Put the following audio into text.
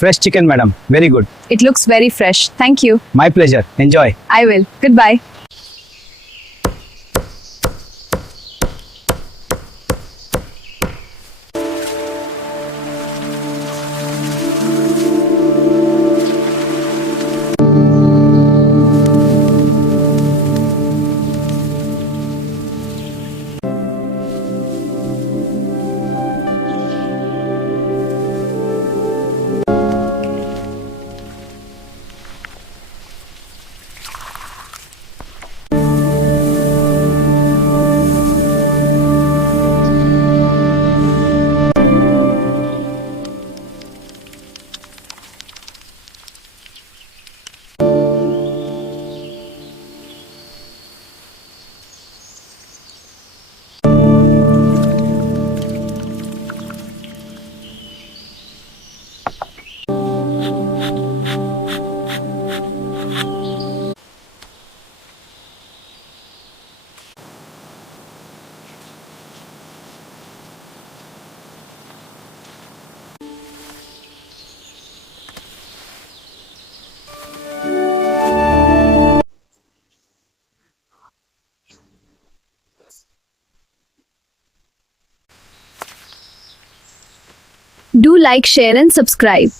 Fresh chicken, madam. Very good. It looks very fresh. Thank you. My pleasure. Enjoy. I will. Goodbye. Do like, share and subscribe.